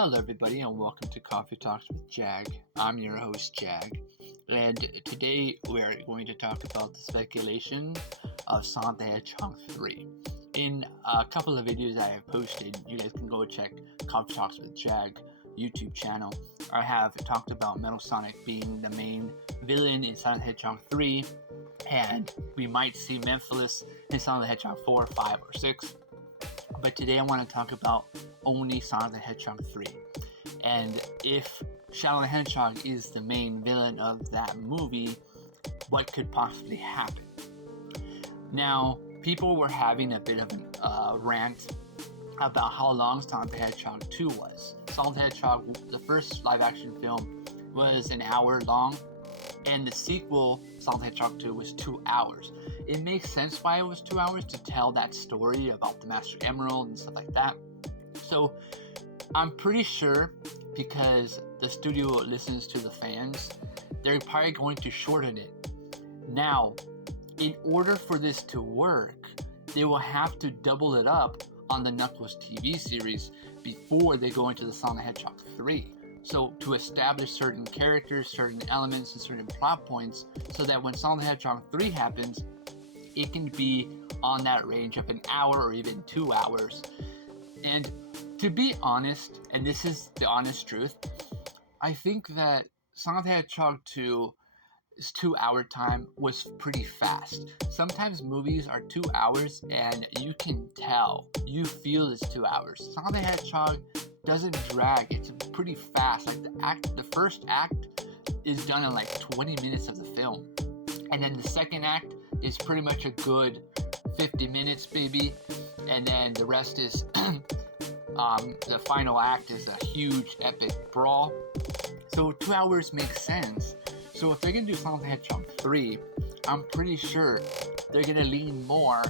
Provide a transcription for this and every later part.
Hello, everybody, and welcome to Coffee Talks with JAG. I'm your host, JAG, and today we're going to talk about the speculation of Sonic the Hedgehog 3. In a couple of videos I have posted, you guys can go check Coffee Talks with JAG YouTube channel. I have talked about Metal Sonic being the main villain in Sonic the Hedgehog 3, and we might see Memphis in Sonic the Hedgehog 4, 5, or 6. But today I want to talk about only Sonic the Hedgehog 3. And if Shadow the Hedgehog is the main villain of that movie, what could possibly happen? Now, people were having a bit of a rant about how long Sonic the Hedgehog 2 was. Sonic the Hedgehog, the first live-action film, was an hour long, and the sequel, Sonic the Hedgehog 2, was 2 hours. It makes sense why it was 2 hours, to tell that story about the Master Emerald and stuff like that. So I'm pretty sure, because the studio listens to the fans, they're probably going to shorten it. Now, in order for this to work, they will have to double it up on the Knuckles TV series before they go into the Sonic the Hedgehog 3. So to establish certain characters, certain elements, and certain plot points, so that when Sonic the Hedgehog 3 happens, it can be on that range of an hour or even 2 hours. And to be honest, and this is the honest truth, I think that Sonic the Hedgehog 2's 2 hour time was pretty fast. Sometimes movies are 2 hours and you can tell, you feel it's 2 hours. Sonic the Hedgehog doesn't drag, it's pretty fast. Like the first act is done in like 20 minutes of the film. And then the second act is pretty much a good 50 minutes, baby. And then the rest is the final act is a huge epic brawl. So 2 hours makes sense. So if they're gonna do Sonic the Hedgehog 3, I'm pretty sure they're gonna lean more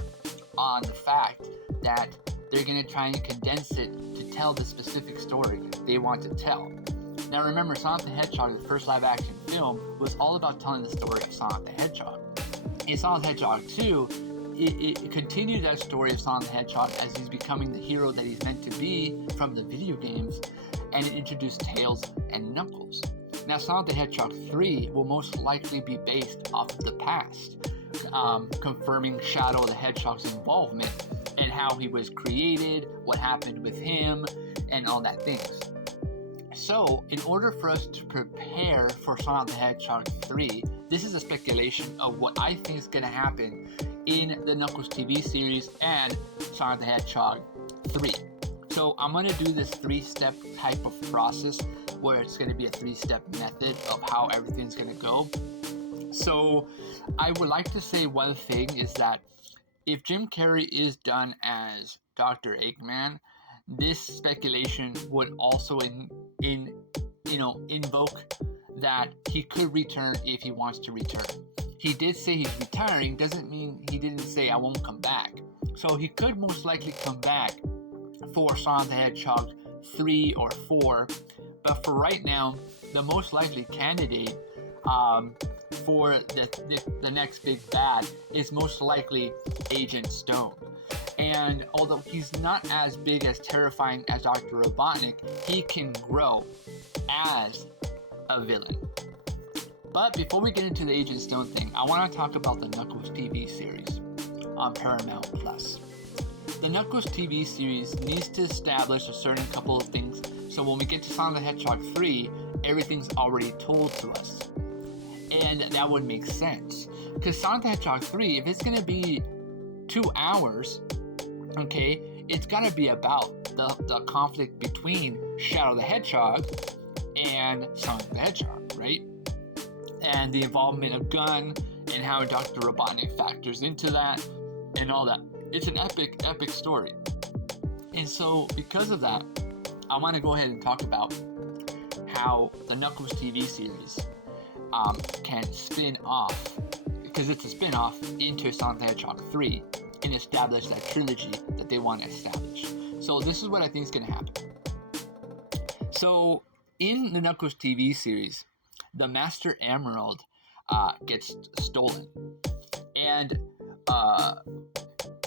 on the fact that they're gonna try and condense it to tell the specific story they want to tell. Now remember, Sonic the Hedgehog, the first live action film, was all about telling the story of Sonic the Hedgehog. In Sonic the Hedgehog 2, it continued that story of Sonic the Hedgehog as he's becoming the hero that he's meant to be from the video games, and it introduced Tails and Knuckles. Now Sonic the Hedgehog 3 will most likely be based off of the past, confirming Shadow the Hedgehog's involvement and how he was created, what happened with him, and all that things. So, in order for us to prepare for Sonic the Hedgehog 3, this is a speculation of what I think is going to happen in the Knuckles TV series and Sonic the Hedgehog 3. So, I'm going to do this 3-step type of process where it's going to be a 3-step method of how everything's going to go. So, I would like to say one thing is that if Jim Carrey is done as Dr. Eggman, this speculation would also invoke that he could return if he wants to return. He did say he's retiring, doesn't mean he didn't say I won't come back. So he could most likely come back for Sonic the Hedgehog 3 or 4, but for right now, the most likely candidate for the next big bad is most likely Agent Stone. And although he's not as big as terrifying as Dr. Robotnik, he can grow as a villain. But before we get into the Agent Stone thing, I want to talk about the Knuckles TV series on Paramount Plus. The Knuckles TV series needs to establish a certain couple of things, so when we get to Sonic the Hedgehog 3, everything's already told to us. And that would make sense. Because Sonic the Hedgehog 3, if it's going to be 2 hours, okay, it's got to be about the conflict between Shadow the Hedgehog and Sonic the Hedgehog, right? And the involvement of Gun and how Dr. Robotnik factors into that and all that. It's an epic story. And so because of that, I want to go ahead and talk about how the Knuckles TV series can spin off, because it's a spin-off into Sonic the Hedgehog 3 and establish that trilogy that they want to establish. So this is what I think is going to happen. So in the Knuckles TV series, the Master Emerald gets stolen, and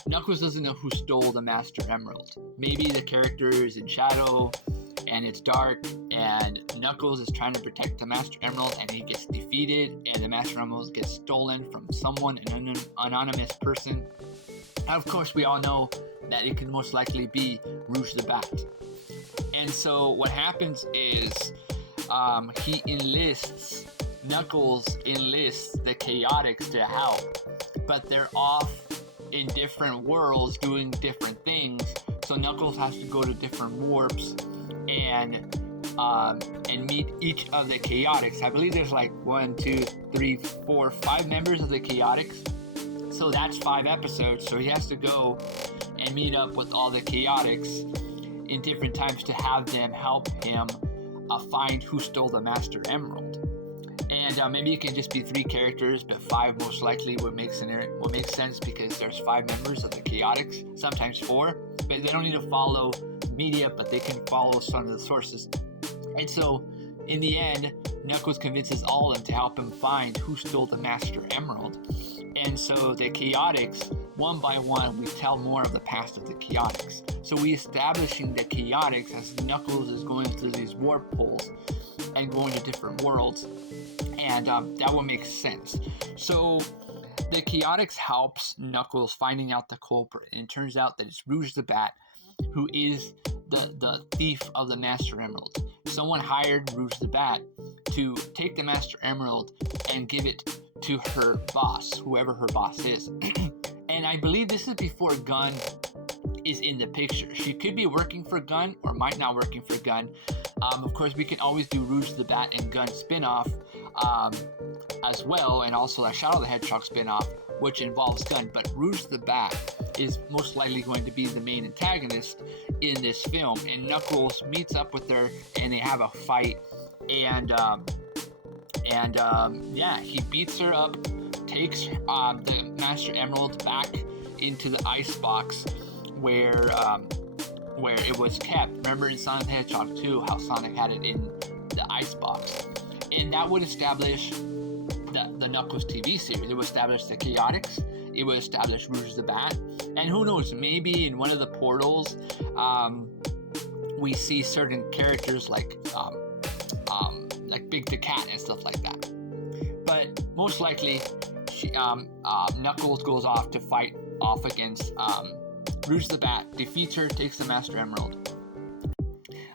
Knuckles doesn't know who stole the Master Emerald. Maybe the characters in Shadow and it's dark, and Knuckles is trying to protect the Master Emerald, and he gets defeated, and the Master Emerald gets stolen from someone, an anonymous person. Of course, we all know that it could most likely be Rouge the Bat. And so what happens is Knuckles enlists the Chaotix to help, but they're off in different worlds doing different things. So Knuckles has to go to different warps and meet each of the Chaotix. I believe there's like 1, 2, 3, 4, 5 members of the Chaotix. So that's 5 episodes. So he has to go and meet up with all the Chaotix in different times to have them help him find who stole the Master Emerald. And maybe it can just be 3 characters, but 5 most likely would make sense because there's 5 members of the Chaotix, sometimes 4. But they don't need to follow media, but they can follow some of the sources. And so, in the end, Knuckles convinces all of them to help him find who stole the Master Emerald. And so the Chaotix, one by one, we tell more of the past of the Chaotix. So we establishing the Chaotix as Knuckles is going through these warp holes and going to different worlds. And that will make sense. So the Chaotix helps Knuckles finding out the culprit. And it turns out that it's Rouge the Bat, who is the thief of the Master Emerald. Someone hired Rouge the Bat to take the Master Emerald and give it to her boss, whoever her boss is. And I believe this is before Gunn is in the picture. She could be working for Gunn or might not working for Gunn. Of course, we can always do Rouge the Bat and Gunn spin-off as well, and also a Shadow the Hedgehog spin-off, which involves Gunn. But Rouge the Bat is most likely going to be the main antagonist in this film. And Knuckles meets up with her, and they have a fight. And he beats her up, takes the Master Emerald back into the ice box where it was kept. Remember in Sonic the Hedgehog 2 how Sonic had it in the ice box. And that would establish the Knuckles TV series. It would establish the Chaotix. It would establish Rouge the Bat. And who knows, maybe in one of the portals we see certain characters like Big the Cat and stuff like that. But most likely, Knuckles goes off to fight off against Rouge the Bat, defeats her, takes the Master Emerald.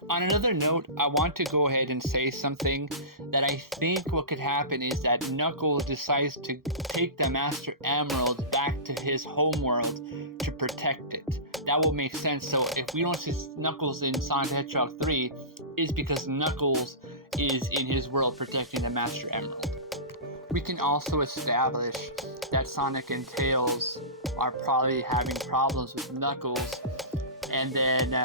On another note, I want to go ahead and say something that I think what could happen is that Knuckles decides to take the Master Emerald back to his homeworld to protect it. That will make sense. So if we don't see Knuckles in Sonic the Hedgehog 3, it's because Knuckles is in his world protecting the Master Emerald. We can also establish that Sonic and Tails are probably having problems with Knuckles, and then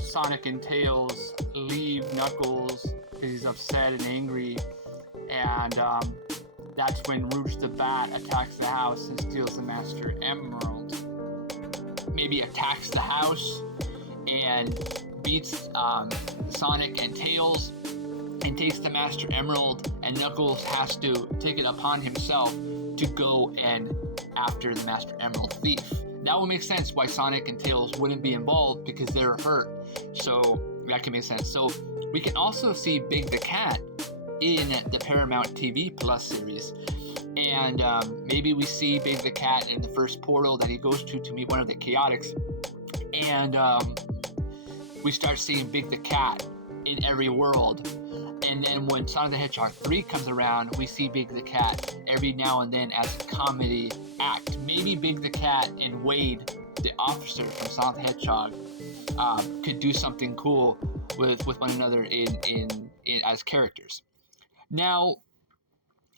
Sonic and Tails leave Knuckles because he's upset and angry, and that's when Rouge the Bat attacks the house and steals the Master Emerald. Maybe attacks the house and beats Sonic and Tails and takes the Master Emerald, and Knuckles has to take it upon himself to go and after the Master Emerald thief. That will make sense why Sonic and Tails wouldn't be involved because they're hurt. So that can make sense. So we can also see Big the Cat in the Paramount TV Plus series. And maybe we see Big the Cat in the first portal that he goes to meet one of the Chaotix. And we start seeing Big the Cat in every world. And then when Sonic the Hedgehog 3 comes around, we see Big the Cat every now and then as a comedy act. Maybe Big the Cat and Wade, the officer from Sonic the Hedgehog, could do something cool with one another in as characters. Now,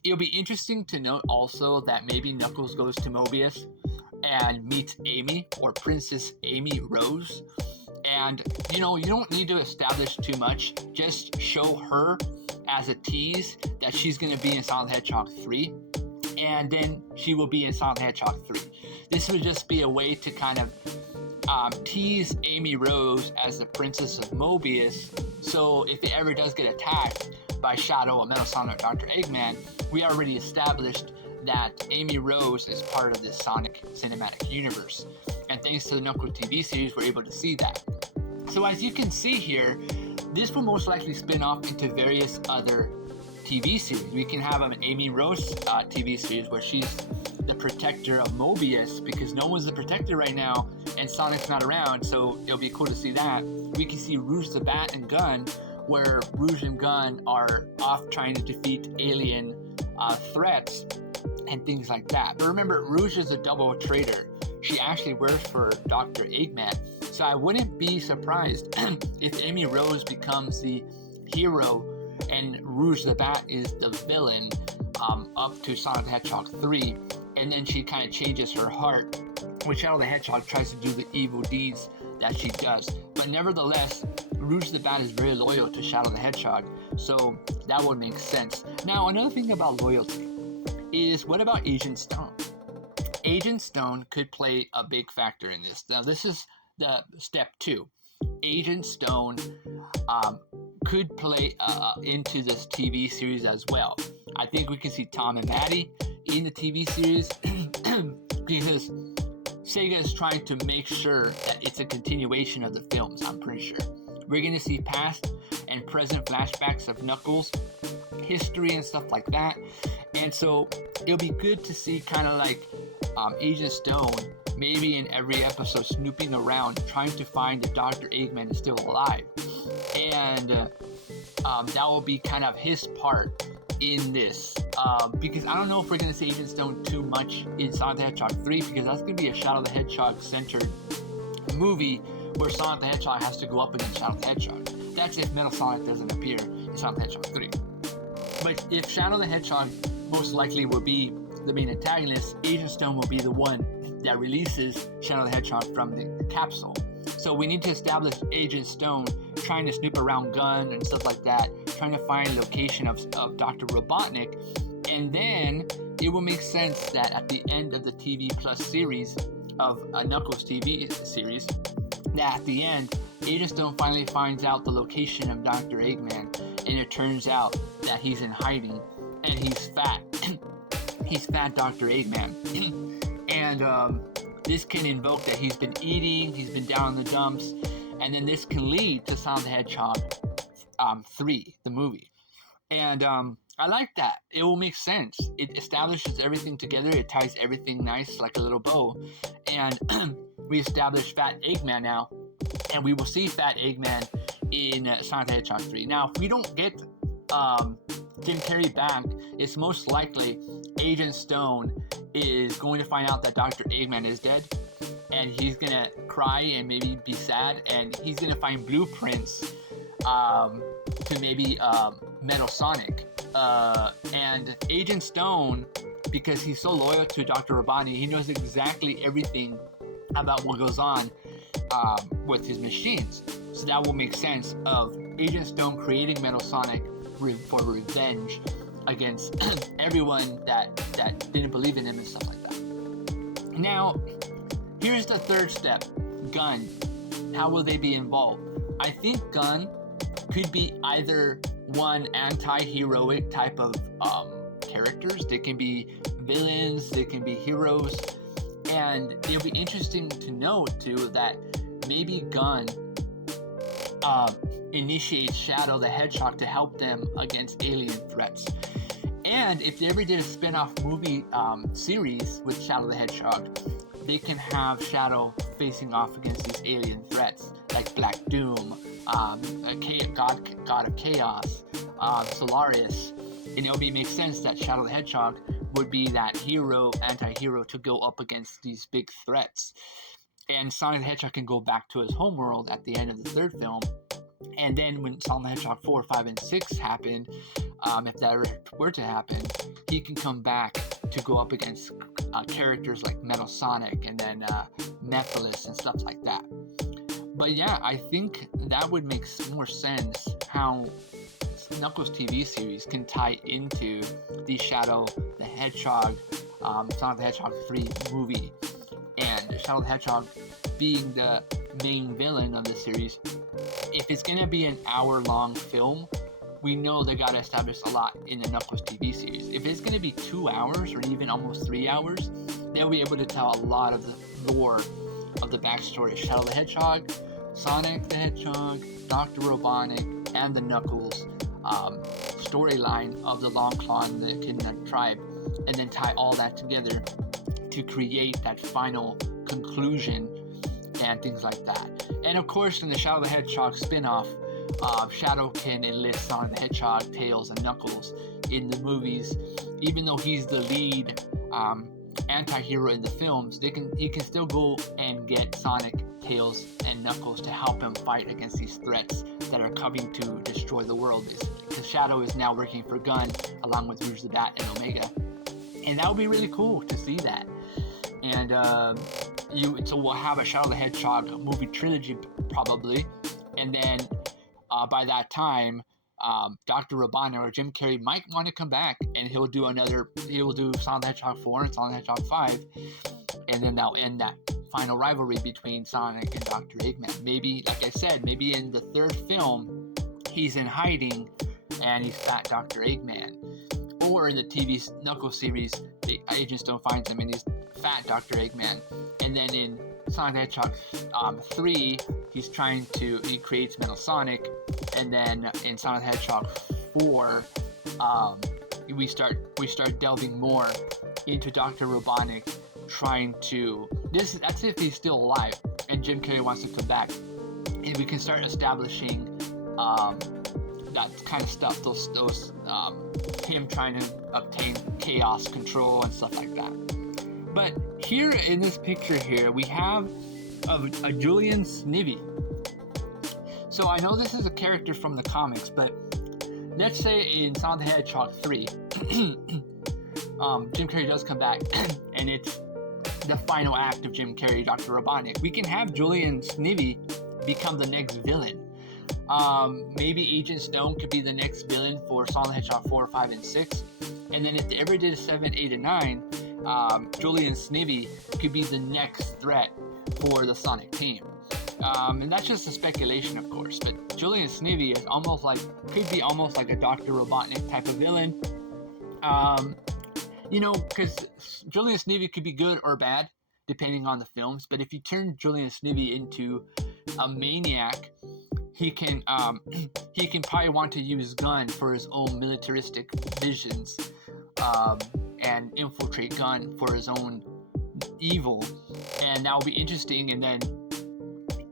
it'll be interesting to note also that maybe Knuckles goes to Mobius and meets Amy, or Princess Amy Rose. And, you don't need to establish too much. Just show her as a tease that she's going to be in Sonic the Hedgehog 3. And then she will be in Sonic the Hedgehog 3. This would just be a way to kind of tease Amy Rose as the Princess of Mobius. So if it ever does get attacked by Shadow, Metal Sonic, or Dr. Eggman, we already established that Amy Rose is part of this Sonic cinematic universe. And thanks to the Knuckles TV series, we're able to see that. So as you can see here, this will most likely spin off into various other TV series. We can have an Amy Rose TV series where she's the protector of Mobius, because no one's the protector right now and Sonic's not around, so it'll be cool to see that. We can see Rouge the Bat and Gun, where Rouge and Gun are off trying to defeat alien threats and things like that. But remember, Rouge is a double traitor. She actually works for Dr. Eggman, so I wouldn't be surprised if Amy Rose becomes the hero and Rouge the Bat is the villain up to Sonic the Hedgehog 3, and then she kind of changes her heart when Shadow the Hedgehog tries to do the evil deeds that she does. But nevertheless, Rouge the Bat is very loyal to Shadow the Hedgehog, so that would make sense. Now, another thing about loyalty is, what about Agent Stone? Agent Stone could play a big factor in this. Now, this is the step 2. Agent Stone could play into this TV series as well. I think we can see Tom and Maddie in the TV series because Sega is trying to make sure that it's a continuation of the films, I'm pretty sure. We're going to see past and present flashbacks of Knuckles, history and stuff like that. And so it'll be good to see kind of like Agent Stone maybe in every episode snooping around trying to find if Dr. Eggman is still alive. And that will be kind of his part in this. Because I don't know if we're going to see Agent Stone too much in Sonic the Hedgehog 3, because that's going to be a Shadow the Hedgehog centered movie where Sonic the Hedgehog has to go up against Shadow the Hedgehog. That's if Metal Sonic doesn't appear in Sonic the Hedgehog 3. But if Shadow the Hedgehog most likely will be the main antagonist, Agent Stone will be the one that releases Shadow the Hedgehog from the capsule. So we need to establish Agent Stone trying to snoop around Gun and stuff like that, trying to find location of Dr. Robotnik, and then it will make sense that at the end of the TV Plus series of a Knuckles TV series, that at the end, Agent Stone finally finds out the location of Dr. Eggman, and it turns out that he's in hiding, and he's fat. He's fat Dr. Eggman. And this can invoke that he's been eating, he's been down in the dumps, and then this can lead to Sonic the Hedgehog 3, the movie. And I like that. It will make sense. It establishes everything together. It ties everything nice like a little bow. And we establish Fat Eggman now, and we will see Fat Eggman in Sonic the Hedgehog 3. Now, if we don't get Jim Carrey back, it's most likely Agent Stone is going to find out that Dr. Eggman is dead, and he's gonna cry and maybe be sad, and he's gonna find blueprints to maybe Metal Sonic. And Agent Stone, because he's so loyal to Dr. Robotnik, he knows exactly everything about what goes on with his machines. So that will make sense of Agent Stone creating Metal Sonic for revenge against everyone that didn't believe in him and stuff like that. Now, here's the third step. Gun. How will they be involved? I think Gun could be either one anti-heroic type of characters. They can be villains, they can be heroes, and it'll be interesting to note too that maybe Gun initiates Shadow the Hedgehog to help them against alien threats. And if they ever did a spin-off movie series with Shadow the Hedgehog, they can have Shadow facing off against these alien threats like Black Doom, God of Chaos, Solaris. And it would make sense that Shadow the Hedgehog would be that hero, anti-hero to go up against these big threats. And Sonic the Hedgehog can go back to his homeworld at the end of the third film. And then when Sonic the Hedgehog 4, 5, and 6 happened, if that were to happen, he can come back to go up against characters like Metal Sonic and then Mephiles and stuff like that. But yeah, I think that would make more sense how Knuckles TV series can tie into the Shadow the Hedgehog, Sonic the Hedgehog 3 movie, and Shadow the Hedgehog being the main villain of the series. If it's gonna be an hour-long film, we know they gotta establish a lot in the Knuckles TV series. If it's gonna be 2 hours or even almost 3 hours, they'll be able to tell a lot of the lore of the backstory of Shadow the Hedgehog, Sonic the Hedgehog, Dr. Robotnik, and the Knuckles storyline of the Long Claw and the Echidna tribe, and then tie all that together to create that final conclusion and things like that. And of course, in the Shadow the Hedgehog spin-off, Shadow can enlist Sonic the Hedgehog, Tails, and Knuckles in the movies. Even though he's the lead anti-hero in the films, he can still go and get Sonic, Tails, and Knuckles to help him fight against these threats that are coming to destroy the world. Because Shadow is now working for Gun along with Rouge the Bat and Omega, and that would be really cool to see that. And so we'll have a Shadow the Hedgehog movie trilogy probably, and then by that time, Dr. Robotnik or Jim Carrey might want to come back, and he'll do Sonic the Hedgehog 4 and Sonic the Hedgehog 5, and then they'll end that final rivalry between Sonic and Dr. Eggman. Maybe, like I said, maybe in the third film, he's in hiding and he's Fat Dr. Eggman. Or in the TV Knuckles series, the Agent Stone finds him and he's Fat Dr. Eggman. And then in Sonic the Hedgehog 3, he creates Metal Sonic. And then in Sonic the Hedgehog 4, we start delving more into Dr. Robotnik trying to, that's if he's still alive and Jim Carrey wants to come back, and we can start establishing that kind of stuff, those him trying to obtain chaos control and stuff like that. But here in this picture here, we have a Julian Snivy. So I know this is a character from the comics, but let's say in Sonic the Hedgehog 3, Jim Carrey does come back, and it's the final act of Jim Carrey, Dr. Robotnik. We can have Julian Snivy become the next villain. Maybe Agent Stone could be the next villain for Sonic the Hedgehog 4, 5, and 6. And then if they ever did 7, 8, and 9, Julian Snivy could be the next threat for the Sonic team. And that's just a speculation, of course, but Julian Snivy is could be almost like a Dr. Robotnik type of villain. Because Julian Snivy could be good or bad, depending on the films, but if you turn Julian Snivy into a maniac, he can probably want to use Gun for his own militaristic visions, and infiltrate Gun for his own evil, and that will be interesting. And then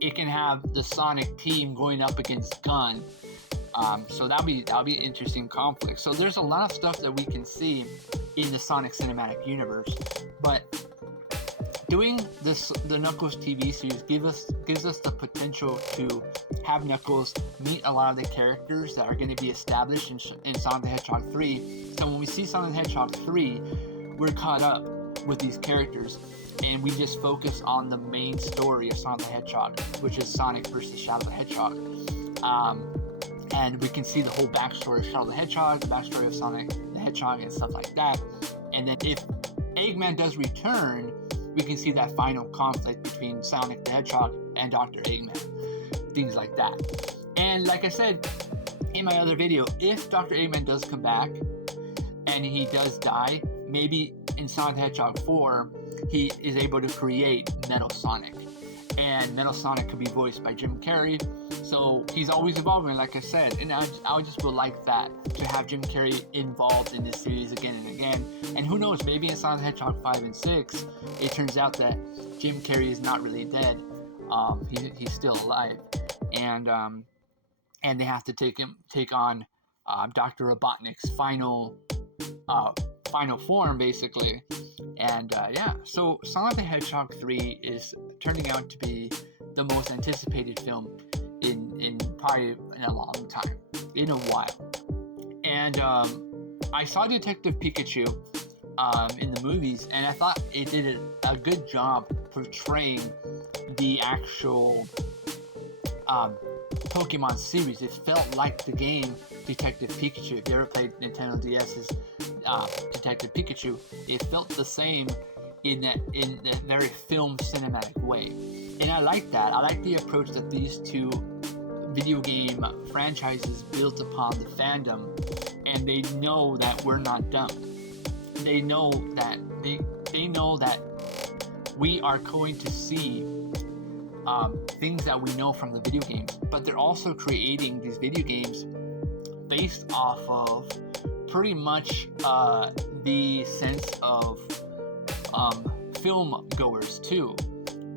it can have the Sonic team going up against Gun, so that'll be an interesting conflict. So there's a lot of stuff that we can see in the Sonic cinematic universe, but doing the Knuckles TV series gives us the potential to have Knuckles meet a lot of the characters that are going to be established in Sonic the Hedgehog 3. So when we see Sonic the Hedgehog 3, we're caught up with these characters, and we just focus on the main story of Sonic the Hedgehog, which is Sonic versus Shadow the Hedgehog. And we can see the whole backstory of Shadow the Hedgehog, the backstory of Sonic the Hedgehog, and stuff like that. And then if Eggman does return, we can see that final conflict between Sonic the Hedgehog and Dr. Eggman. Things like that. And like I said in my other video, if Dr. Eggman does come back and he does die, maybe in Sonic the Hedgehog 4, he is able to create Metal Sonic. And Metal Sonic could be voiced by Jim Carrey. So he's always evolving, like I said. And I just would like that, to have Jim Carrey involved in this series again and again. And who knows, maybe in Sonic the Hedgehog 5 and 6, it turns out that Jim Carrey is not really dead. He's still alive. And they have to take on Dr. Robotnik's final form, basically. And so Sonic the Hedgehog 3 is turning out to be the most anticipated film in probably in a long time, in a while. And I saw Detective Pikachu in the movies, and I thought it did a good job portraying the actual Pokemon series. It felt like the game Detective Pikachu. If you ever played Nintendo DS's Detective Pikachu, it felt the same in that very film cinematic way. And I like that. I like the approach that these two video game franchises built upon the fandom, and they know that we're not dumb. They know that we are going to see things that we know from the video games, but they're also creating these video games based off of pretty much the sense of film goers too.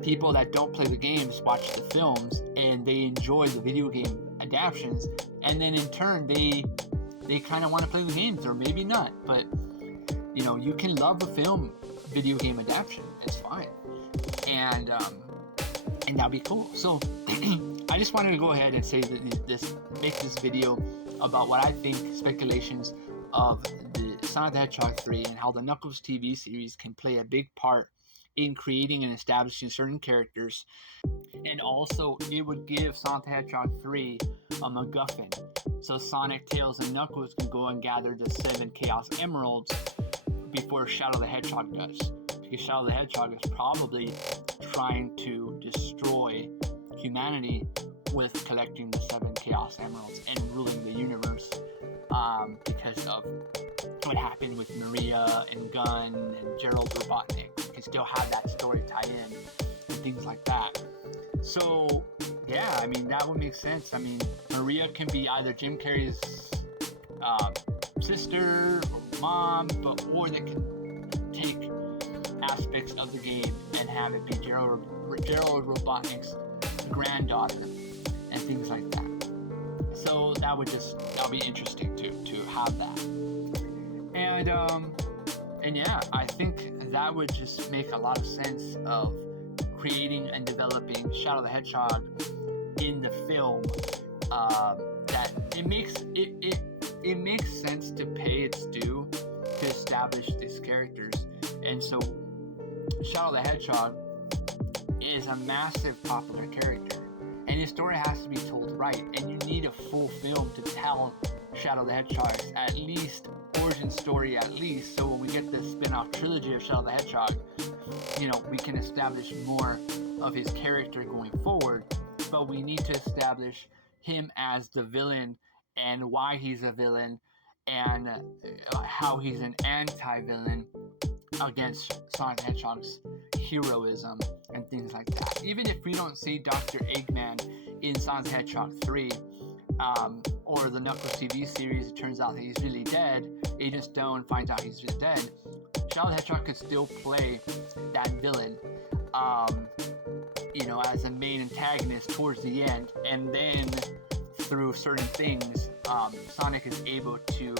People that don't play the games watch the films and they enjoy the video game adaptations, and then in turn they kind of want to play the games, or maybe not. But you know, you can love a film video game adaptation, it's fine, and that'd be cool. So I just wanted to go ahead and say that make this video about what I think speculations of the Sonic the Hedgehog 3 and how the Knuckles TV series can play a big part in creating and establishing certain characters. And also, it would give Sonic the Hedgehog 3 a MacGuffin. So Sonic, Tails, and Knuckles can go and gather the 7 Chaos Emeralds before Shadow the Hedgehog does. Because Shadow the Hedgehog is probably trying to destroy humanity with collecting the 7 Chaos Emeralds and ruling the universe, because of what happened with Maria and Gunn and Gerald Robotnik. You can still have that story tie in and things like that. So yeah, I mean, that would make sense. I mean, Maria can be either Jim Carrey's sister or mom, or they can take aspects of the game and have it be Gerald Robotnik's granddaughter and things like that. So that'll be interesting to have that. And yeah, I think that would just make a lot of sense of creating and developing Shadow the Hedgehog in the film. That it makes sense to pay its due to establish these characters. And so Shadow the Hedgehog is a massive popular character, and his story has to be told right, and you need a full film to tell Shadow the Hedgehog's at least origin story, at least, so when we get this spin-off trilogy of Shadow the Hedgehog, you know, we can establish more of his character going forward. But we need to establish him as the villain and why he's a villain, and how he's an anti-villain against Sonic the Hedgehog's heroism and things like that. Even if we don't see Dr. Eggman in Sonic the Hedgehog 3, or the Knuckles TV series, it turns out that he's really dead, Agent Stone finds out he's just dead, Shadow the Hedgehog could still play that villain, you know, as a main antagonist towards the end, and then through certain things, Sonic is able to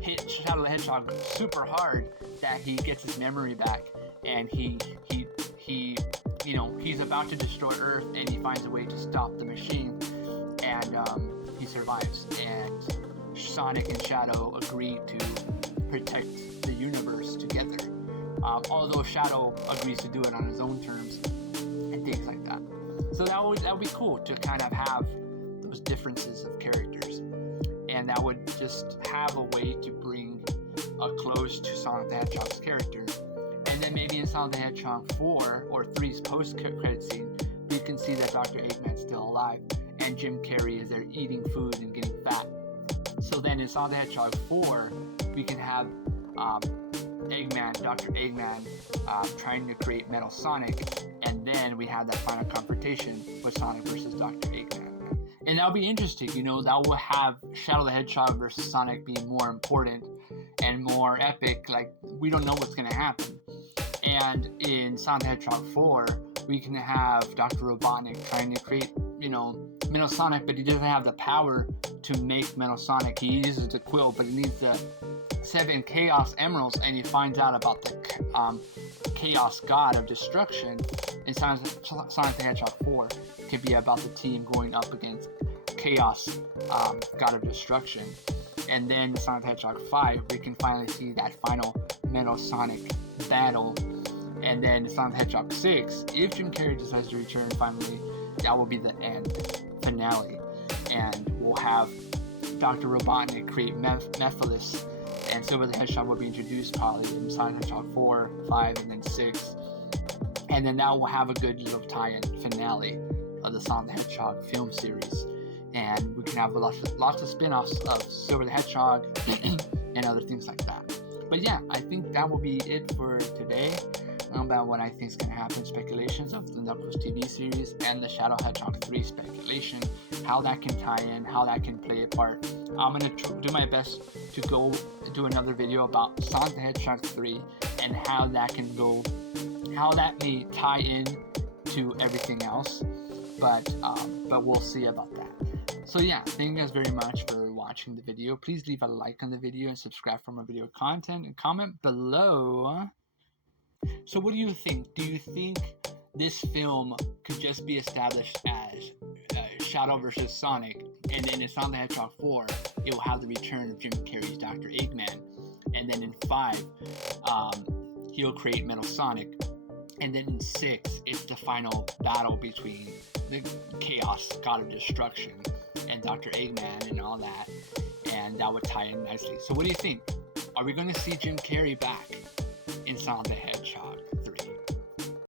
hit Shadow the Hedgehog super hard that he gets his memory back, and he you know, he's about to destroy Earth, and he finds a way to stop the machine, and he survives, and Sonic and Shadow agree to protect the universe together, although Shadow agrees to do it on his own terms and things like that. So that would be cool to kind of have those differences of characters, and that would just have a way to bring a close to Sonic the Hedgehog's character. And then maybe in Sonic the Hedgehog 4 or 3's post-credit scene, you can see that Dr. Eggman's still alive, and Jim Carrey is there eating food and getting fat. So then in Sonic the Hedgehog 4, we can have Dr. Eggman trying to create Metal Sonic, and then we have that final confrontation with Sonic versus Dr. Eggman. And that'll be interesting, you know, that will have Shadow the Hedgehog versus Sonic be more important and more epic. Like, we don't know what's going to happen. And in Sonic the Hedgehog 4, we can have Dr. Robotnik trying to create, you know, Metal Sonic, but he doesn't have the power to make Metal Sonic. He uses the quill, but he needs the 7 Chaos Emeralds, and he finds out about the Chaos God of Destruction. And Sonic the Hedgehog 4 could be about the team going up against Chaos God of Destruction. And then in Sonic the Hedgehog 5, we can finally see that final Metal Sonic battle. And then in Sonic the Hedgehog 6, if Jim Carrey decides to return finally, that will be the end finale. And we'll have Dr. Robotnik create Mephiles, and Silver the Hedgehog will be introduced probably in Sonic the Hedgehog 4, 5, and then 6. And then that will have a good little tie-in finale of the Sonic the Hedgehog film series. And we can have lots of spin-offs of Silver the Hedgehog and other things like that. But yeah, I think that will be it for today. about what I think is going to happen, speculations of the Knuckles TV series and the Shadow Hedgehog 3 speculation, how that can tie in, how that can play a part. I'm going to do my best to go do another video about Sonic the Hedgehog 3 and how that can go, how that may tie in to everything else, but we'll see about that. So yeah, thank you guys very much for watching the video. Please leave a like on the video and subscribe for more video content and comment below. So what do you think? Do you think this film could just be established as Shadow versus Sonic, and then in Sonic the Hedgehog 4, it will have the return of Jim Carrey's Dr. Eggman, and then in 5, he'll create Metal Sonic, and then in 6, it's the final battle between the Chaos God of Destruction and Dr. Eggman and all that, and that would tie in nicely. So what do you think? Are we going to see Jim Carrey back in Sonic the Hedgehog?